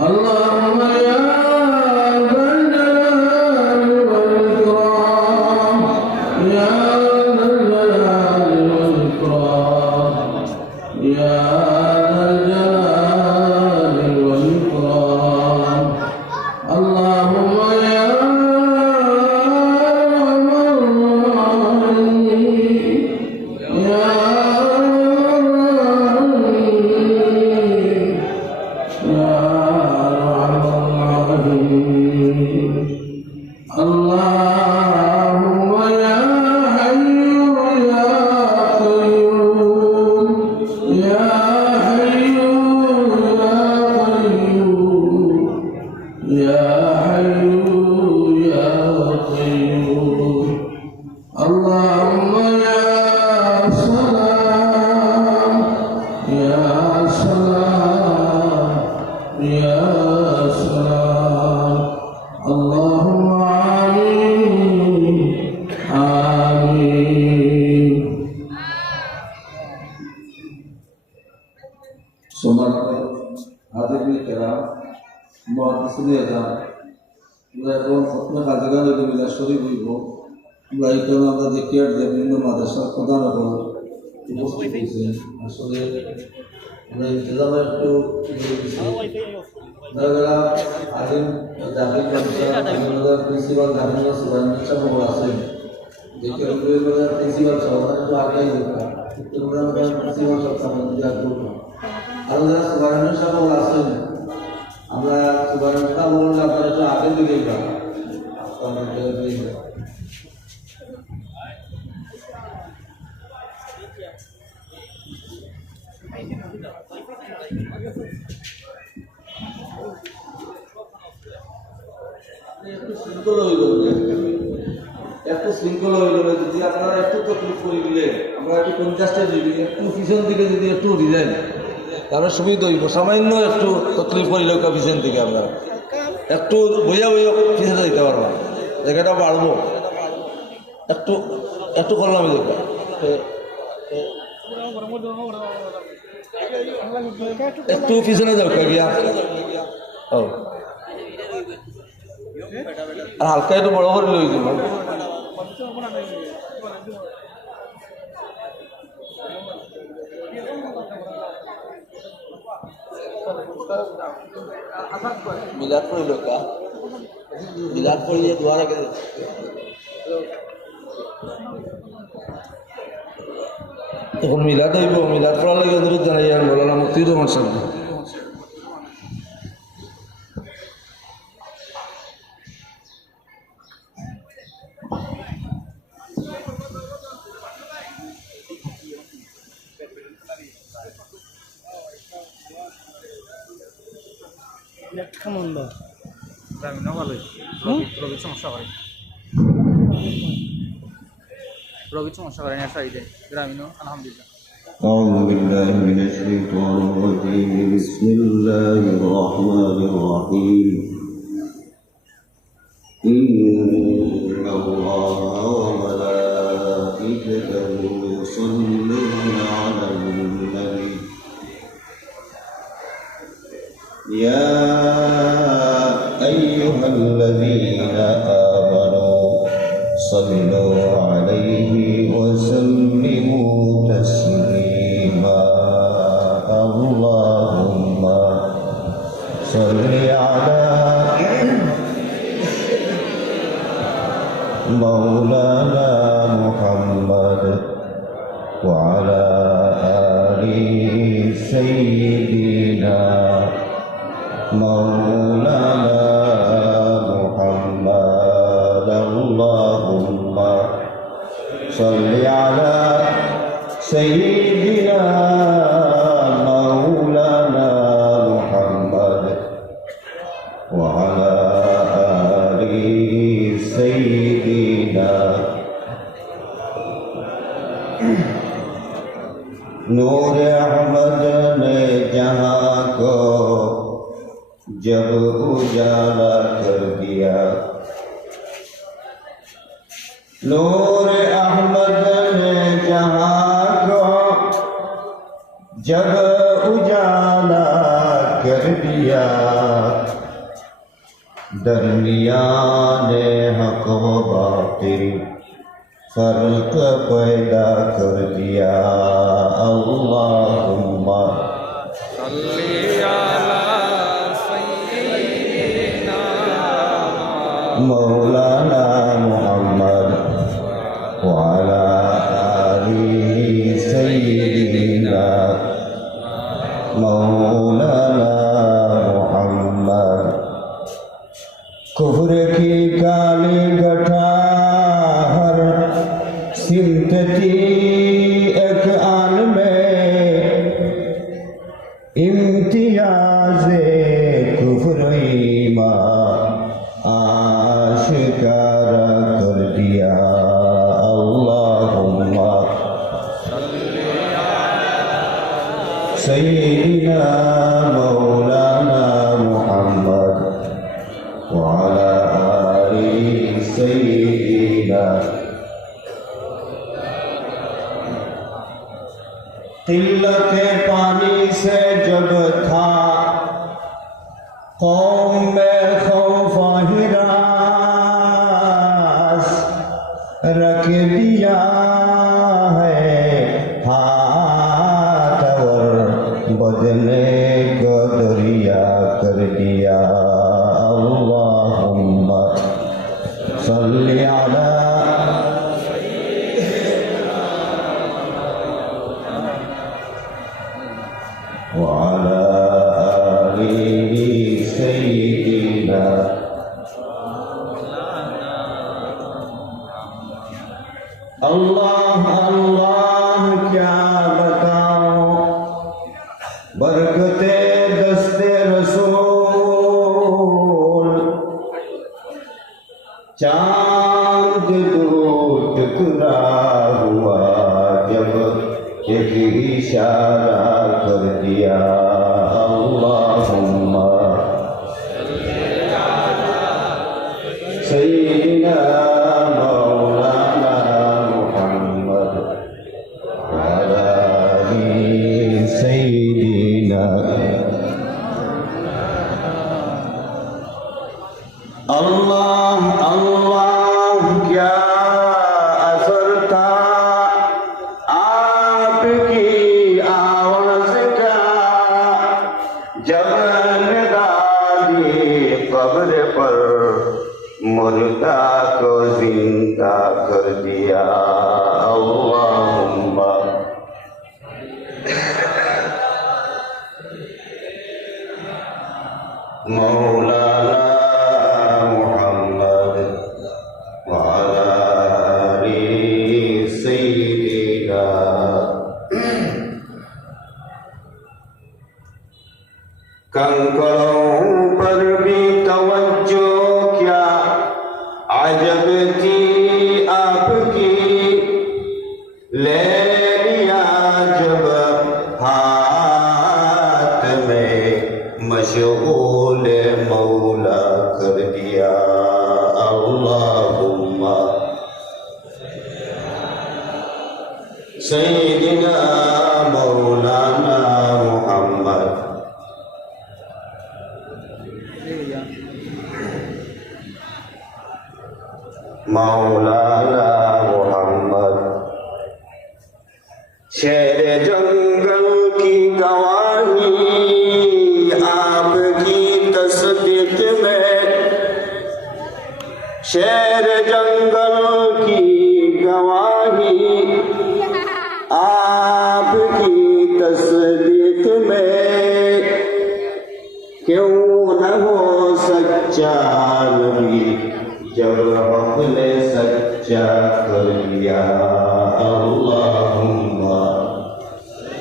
اللهم يا ذا الجلال والإكرام يا ذا الجلال والإكرام يا ذا الجلال والإكرام اللهم يا اللهم يا حي يا قيوم يا حي يا قيوم يا حي يا قيوم اللهم يا سلام يا سلام يا سلام اللهم آمين آمين সম্মানিত হাজিরিন কেরাম মুহাদ্দিসিনে আযান আমরা এখন ফতোয়া কাজীগান মিলা শরীফ হইব আমরা এখানে আমরা দেখি আর যে বিভিন্ন মাদ্রাসার প্রধান হল উপস্থিত হয়েছেন আসলে আমরা ইন্তজামে একটু যারা আদিম জাহিদ মাদ্রাসা প্রিন্সিপাল জাহিদ সুবহান সাহেব আছেন দেখি আমরা প্রিন্সিপাল সাহেব একটু আগাই দরকার তোমরা প্রিন্সিপাল সাহেব জাহিদ আর যারা সুবহান সাহেব আছেন আমরা সুবহান সাহেব বললে আপনারা একটু আগে দিকে যান একটু শৃঙ্খলা হইল যদি আপনারা একটু তকলিফ করে দিলে আমরা একটু কনজাস্টে দিবি একটু পিছন দিকে যদি একটু ডিজাইন তাহলে সুবিধা হইব সামান্য একটু তকলিফ করিল পিছন থেকে আমরা একটু বইয়া বইয়া পিছনে দিতে পারবো জায়গাটা বাড়বো একটু একটু করলাম দেখা একটু পিছনে যাও গিয়া ও আর হালকা একটু বড় করে লই দিব মিলাদ পড়িল কা মিলাদ পড়িয়ে দোয়া রেখে এখন মিলাদ হইব মিলাদ পড়ার লাগে অনুরোধ জানাই আর মৌলানা মুফতির রহমান সাহেব কেমন দা গ্রামীণ ভালোই রোগীর সমস্যা করে রোগীর সমস্যা করেন এর সাইডে গ্রামীণ আলহামদুলিল্লাহ أعوذ بالله من الشيطان الرجيم بسم الله الرحمن الرحيم إن الله وملائكته يصلون على النبي يا أيها الذين آمنوا صلوا عليه وسلموا تسليما اللهم صل على مولانا محمد وعلى آل سيدنا مولانا محمد اللهم صل على سيدنا مولانا محمد وعلى آل سيدنا नूर अहमद ने जहाँ को जब उजाला कर दिया, नूर अहमद ने जहाँ को जब उजाला कर दिया दरमियाने हक व बातिल फर्क पैदा कर दिया अल्लाहुम्मा मौलाना मुहम्मद वाला आली सय्यिदना मौलाना मुहम्मद कुफ्र की काली गठा हर सिमत थी एक आन में इम्तियाज़े कुफ्र ईमान आशिकारा कर दिया अल्लाहुम्मा सय्यिदना मौलाना मुहम्मद वाला आली सय्यिदना किल्लत पानी से जब था कौम में खौफ हिरास रख दिया है हाथ और बदले को दरिया कर दिया अल्लाहुम्मा सल्ली अला वाला आली सय्यिदना अल्लाह अल्लाह क्या बताओ बरकते दस्ते रसूल चांद दो टुकड़ा हुआ जब एक इशारा कर दिया अल्लाहुम्मा सय्यिदना मौलाना मुहम्मद वाला आली सय्यिदना अल्लाह अल्लाह क्या असर था आपकी आवाज़ का जब निगाहे कब्र पर मुर्दा को जिंदा कर दिया अल्लाहुम्मा मौलाना मुहम्मद वाला आली सय्यिदना कंकड़ों पर भी तवज्जो क्या अजब थी आपकी ले लिया जब हाथ में मशगूल मौला कर दिया अल्लाहुम्मा सय्यिदना मौलाना मुहम्मद मौलाना मुहम्मद शेर जंगल की गवाही आपकी तस्दीक में शेर जंगल की गवाही आपकी तस्दीक में क्यों न हो सच्चा नबी जब हमने सच्चा कर दिया अल्लाहुम्मा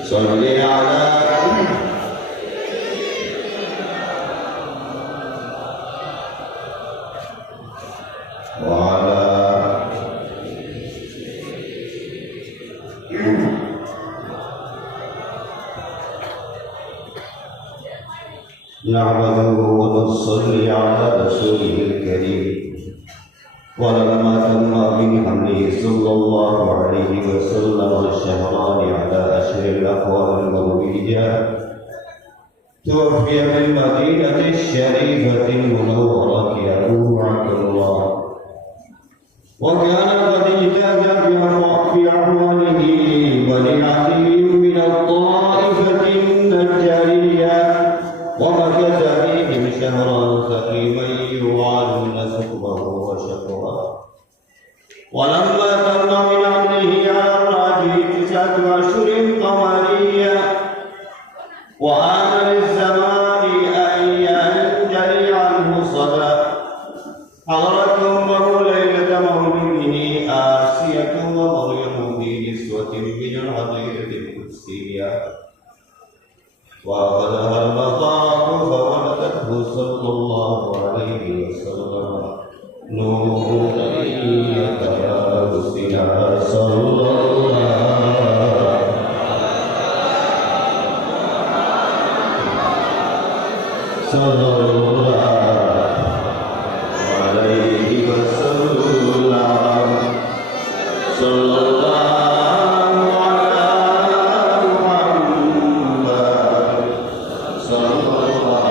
सल्ली अला वाला नहमदुहु व नसल्ली अला रसूलिहिल करीम ولما تم بحمله صلى الله عليه وسلم الشهران على أشهر الأقوال المرويجة توفي بالمدينة الشريفة المنورة أبو عبد الله، وكان قد اجتاز في أعماله بني عدي من الطائفة النجارية، ومكث فيهم شهرا ثقيما يوعدون سقمه وشكواه. ولما تم من أمره على الراجح 9 أشهر قمرية، وآن للزمان أن ينجلي عنه صدى، حضرت أمه ليلة مولده آسية ومريم في نسوة من العطية القدسية، وأخذها المطاف فولدته صلى الله عليه وسلم نورية رسلها صلى الله عليه وسلم. صلى الله على محمد صلى الله.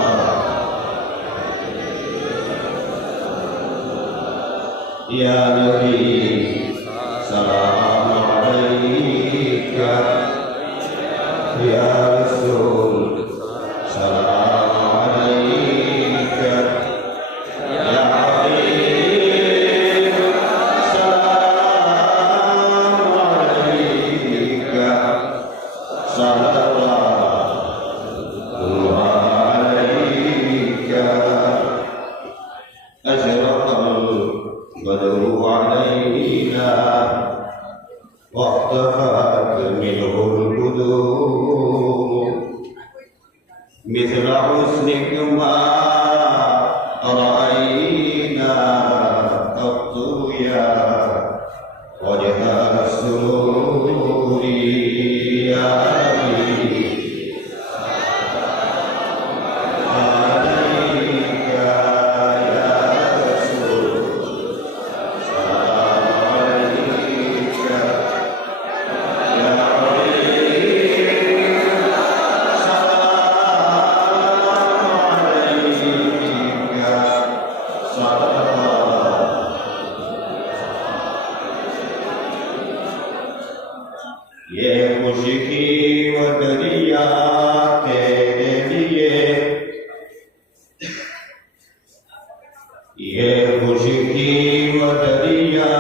يا نبي سلام عليك، يا رسول سلام عليك، يا حبيب سلام عليك، صلوات الله عليك. أشرق البدر علينا واختفت منه البدور، مثل حسنك ما رأينا قط يا وجه السرور. يا نبي عليك، يا رسول سلام عليك، يا حبيب سلام عليك، صلوات. ये खुशी की वदरिया तेरे लिए, ये खुशी की वदरिया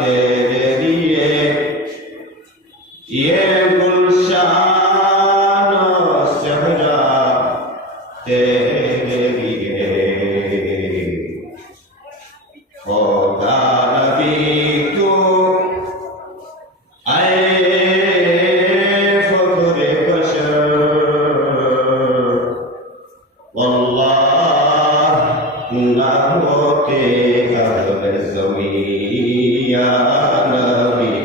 तेरे लिए, ये गुलशान सहरा तेरे लिए। खुदा नबी तू आए फख्रे बशर, वल्लाह ना होते अहले ज़मीन। या नबी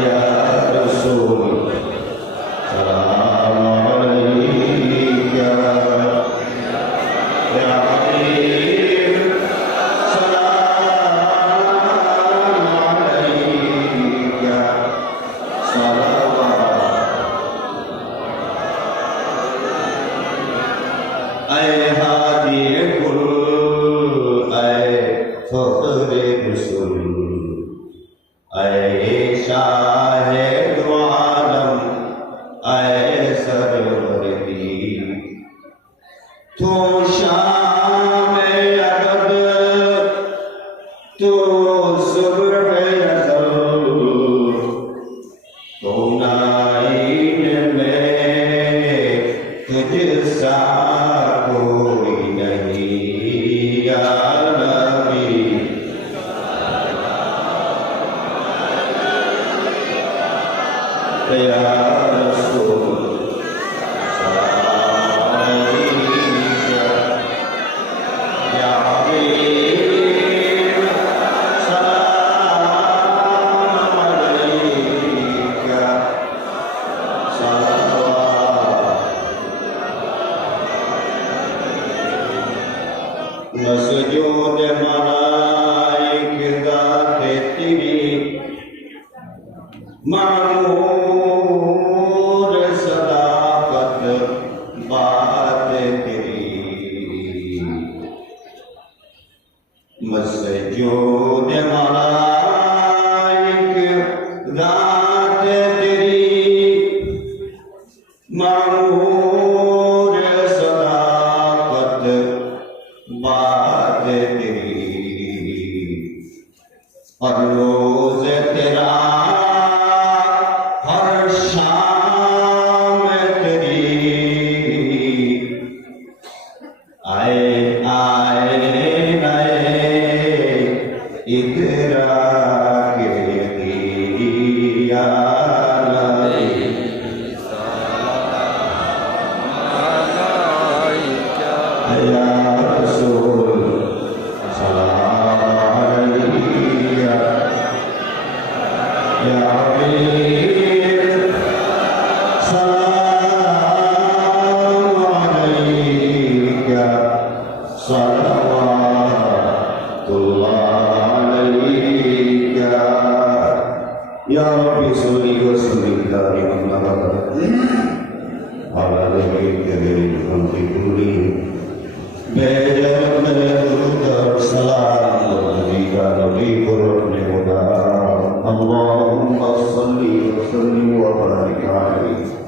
या रसूल सलाम अलैका, या हबीब सलाम अलैका, सलावत। ऐ हादी कुल, ऐ फख्रे रसूल, ऐ शाहे दो आलम, ऐ सरवरदी, तू शाम अदद, तू सुबह अज़ल, तू नाइन में तुझसा कोई नहीं। या नबी या रसूल सलाम अलैका, या हबीब सलाम अलैका, सलावत। मसजूद मलाइक ज़ात तेरी, मामूर सदाकत बात तेरी और रोज तेरा हर शाम तेरी आए आए नए इकरा के दिया या रसूल सलाम अलैका या हबीब सलाम अलैका सल्लल्लाहु अलैका या रब्बी सल्ली व सल्लिम दाइमन अबदा ala nabiyika bil khalqi kullihim bejarat menutur salam nabiyika nabi qurni muda Allahumma salli wa sallim wa barik alaihi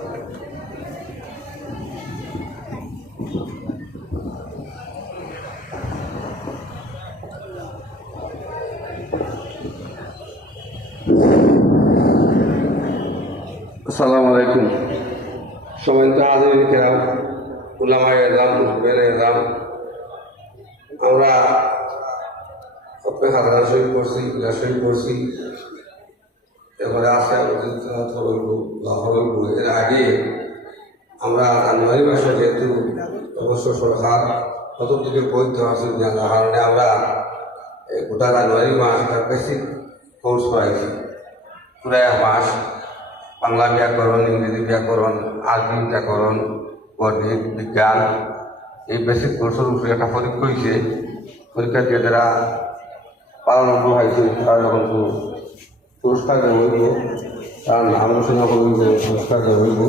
Assalamualaikum. Sementara hadirin kiram, ulama izam, muhibin izam, আমরা আপনি হাজার শহীদ করছি, শহীদ করছি, এবারে আসে এর আগে আমরা জানুয়ারি মাসে যেহেতু অবশ্য সরকার প্রথম দিকে বৈধ আছে যার কারণে আমরা গোটা জানুয়ারি মাস একটা বেসিক কোর্স করাইছি পুরো এক মাস বাংলা ব্যাকরণ ইংরেজি ব্যাকরণ আরবি ব্যাকরণ গণিত বিজ্ঞান এই বেসিক কোর্সের উপরে একটা পরীক্ষা হয়েছে পরীক্ষা দিয়ে যারা পালন হয়েছে তারা যখন পুরস্কার দেওয়া হইব তার নাম ঘোষণা করব পুরস্কার দেওয়া হইব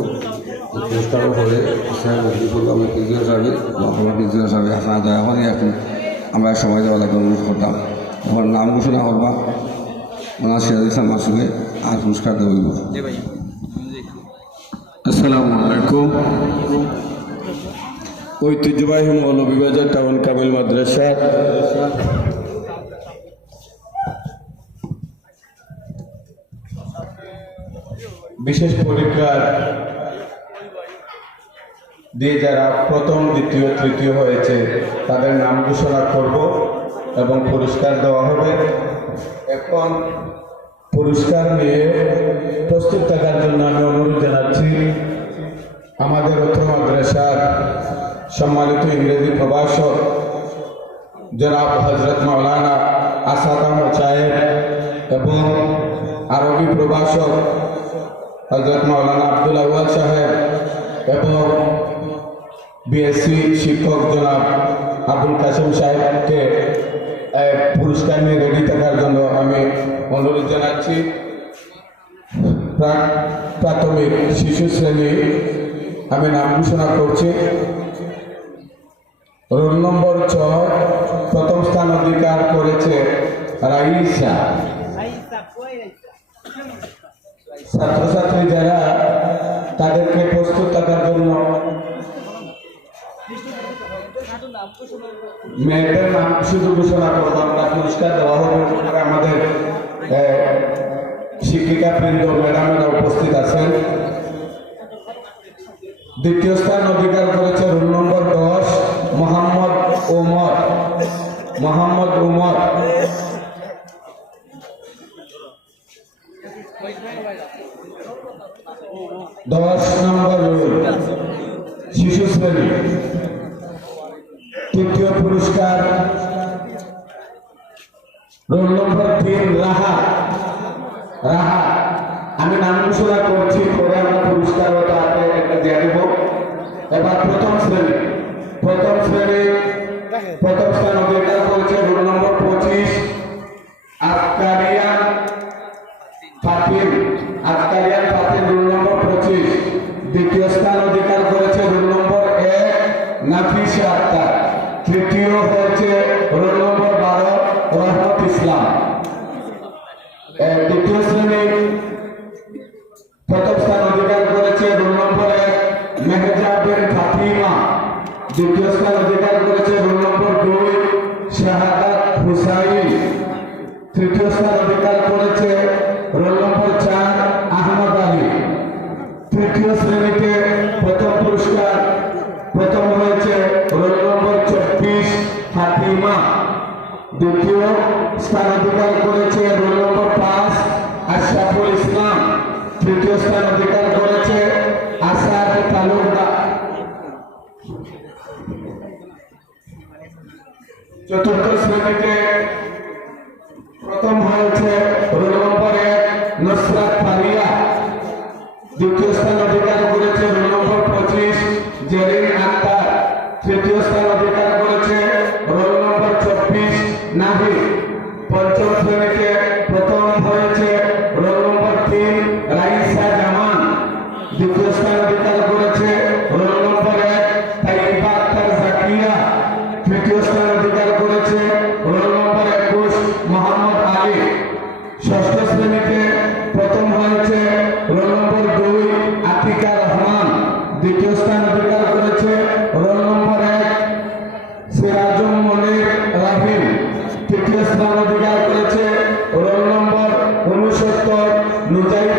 পুরস্কারের পরে আমি তৃতীয় সাহেব আমার তৃতীয় সাহেব আপনার দয়া করে এখন আমরা সময় দেওয়া লাগে অনুরোধ করতাম আমার নাম ঘোষণা করবা ওনার সিরাজ ইসলাম আসলে আর পুরস্কার দেওয়া হইব। আসসালামু আলাইকুম। ঐতিহ্যবাহী মৌলভীবাজার টাউন কামিল মাদ্রাসা বিশেষ পরীক্ষার দিয়ে যারা প্রথম দ্বিতীয় তৃতীয় হয়েছে তাদের নাম ঘোষণা করব এবং পুরস্কার দেওয়া হবে। এখন পুরস্কার নিয়ে প্রস্তুত থাকার জন্য আমি অনুরোধ জানাচ্ছি আমাদের অত্র মাদ্রাসার সম্মানিত ইংরেজি প্রভাষক জনাব হজরত মাওলানা আসাদ আহমদ সাহেব এবং আরবি প্রভাষক হজরত মাওলানা আব্দুল আউয়াল সাহেব এবং বিএসসি শিক্ষক জনাব আবুল কাসেম সাহেবকে পুরস্কার নিয়ে রেডি থাকার জন্য আমি অনুরোধ জানাচ্ছি। প্রাথমিক শিশু শ্রেণী আমি নাম ঘোষণা করছি। রোল নম্বর 6 প্রথম স্থান অধিকার করেছে রাইসা। ছাত্রছাত্রী যারা তাদেরকে প্রস্তুত থাকার জন্য মেয়েদের নাম শুধু ঘোষণা করবো আমরা পুরস্কার দেওয়া হবে আমাদের শিক্ষিকা বৃন্দ ম্যাডামেরা উপস্থিত আছেন। দ্বিতীয় স্থান অধিকার করেছে রোল নম্বর 10 মোহাম্মদ ওমর। 10 নম্বর রোল শিশু শ্রেণী। তৃতীয় পুরস্কার রোল নম্বর 3 রাহা। আমি নাম ঘোষণা করছি পরে আমরা পুরস্কার তাকে দিয়ে দেব। এবার প্রথম শ্রেণী প্রথম স্থান অধিকার করেছে রোল নম্বর 25 আফকারিয়ান ফাতিম। Roll number 25। দ্বিতীয় স্থান অধিকার করেছে রোল নম্বর 1 নাফিসা আক্তার। তৃতীয় হয়েছে রোল নম্বর 12 রহমত ইসলাম। তৃতীয় শ্রেণী প্রথম স্থান অধিকার করেছে রোল নম্বর 1 মেহজাবিন ফাতিমা। দ্বিতীয় স্থান অধিকার করেছে রোল নম্বর 2 শাহাদাত হুসাইন। তৃতীয় স্থান অধিকার করেছে রোল নম্বর 4 আহমদ আলী। তৃতীয় শ্রেণীতে প্রথম পুরস্কার প্রথম হয়েছে রোল নম্বর 24 ফাতিমা। দ্বিতীয় স্থান অধিকার করেছে রোল নম্বর 5 আশরাফুল ইসলাম। তৃতীয় স্থান অধিকার করেছে আসাদ তালুকদার। চতুর্থ শ্রেণীতে প্রথম হয়েছে রোল নম্বর 1 নুসরাত ফারিয়া। দ্বিতীয় স্থান অধিকার করেছে রোল নম্বর 25 জেরিন আক্তার। তৃতীয় স্থান অধিকার করেছে রোল নম্বর 24 নাহিদ। পঞ্চম শ্রেণীতে প্রথম হয়েছে রোল নম্বর 3 রাইসা জামান। দ্বিতীয় স্থান অধিকার করেছে রোল নম্বর 1 তাইবা আক্তার জাকিয়া। তৃতীয় স্থান অধিকার করেছে রোল নম্বর 21 মোহাম্মদ আলী। ষষ্ঠ শ্রেণীতে প্রথম হয়েছে রোল নম্বর 2 আতিকা রহমান। দ্বিতীয় স্থান অধিকার করেছে রোল নম্বর 1 সিরাজুল মনির রাহিম। তৃতীয় স্থান অধিকার করেছে রোল নম্বর 69 নুজাইব